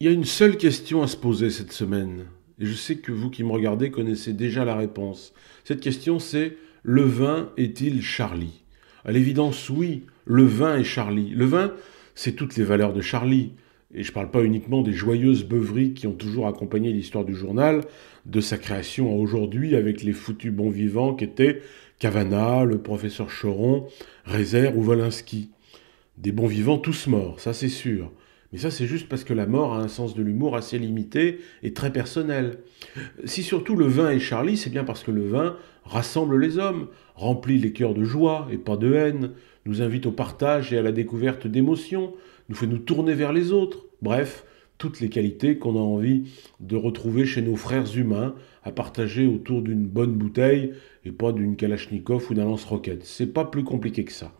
Il y a une seule question à se poser cette semaine, et je sais que vous qui me regardez connaissez déjà la réponse. Cette question c'est: le vin est-il Charlie? À l'évidence, oui, le vin est Charlie. Le vin, c'est toutes les valeurs de Charlie. Et je ne parle pas uniquement des joyeuses beuveries qui ont toujours accompagné l'histoire du journal, de sa création à aujourd'hui avec les foutus bons vivants qu'étaient Cavana, le professeur Choron, Rézère ou Wolinski. Des bons vivants tous morts, ça c'est sûr. Mais ça c'est juste parce que la mort a un sens de l'humour assez limité et très personnel. Si surtout le vin est Charlie, c'est bien parce que le vin rassemble les hommes, remplit les cœurs de joie et pas de haine, nous invite au partage et à la découverte d'émotions, nous fait nous tourner vers les autres. Bref, toutes les qualités qu'on a envie de retrouver chez nos frères humains, à partager autour d'une bonne bouteille et pas d'une Kalachnikov ou d'un lance-roquette. C'est pas plus compliqué que ça.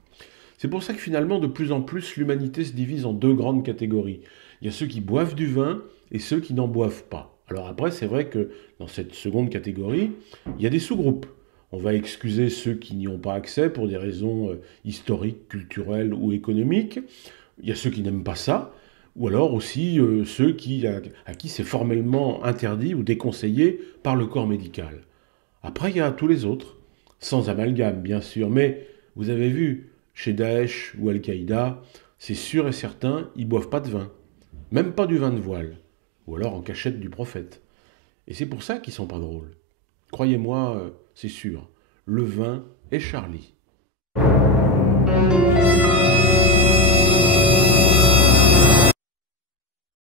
C'est pour ça que finalement, de plus en plus, l'humanité se divise en deux grandes catégories. Il y a ceux qui boivent du vin et ceux qui n'en boivent pas. Alors après, c'est vrai que dans cette seconde catégorie, il y a des sous-groupes. On va excuser ceux qui n'y ont pas accès pour des raisons historiques, culturelles ou économiques. Il y a ceux qui n'aiment pas ça. Ou alors aussi ceux à qui c'est formellement interdit ou déconseillé par le corps médical. Après, il y a tous les autres, sans amalgame bien sûr, mais vous avez vu, chez Daesh ou Al-Qaïda, c'est sûr et certain, ils boivent pas de vin, même pas du vin de voile, ou alors en cachette du prophète. Et c'est pour ça qu'ils sont pas drôles. Croyez-moi, c'est sûr, le vin est Charlie.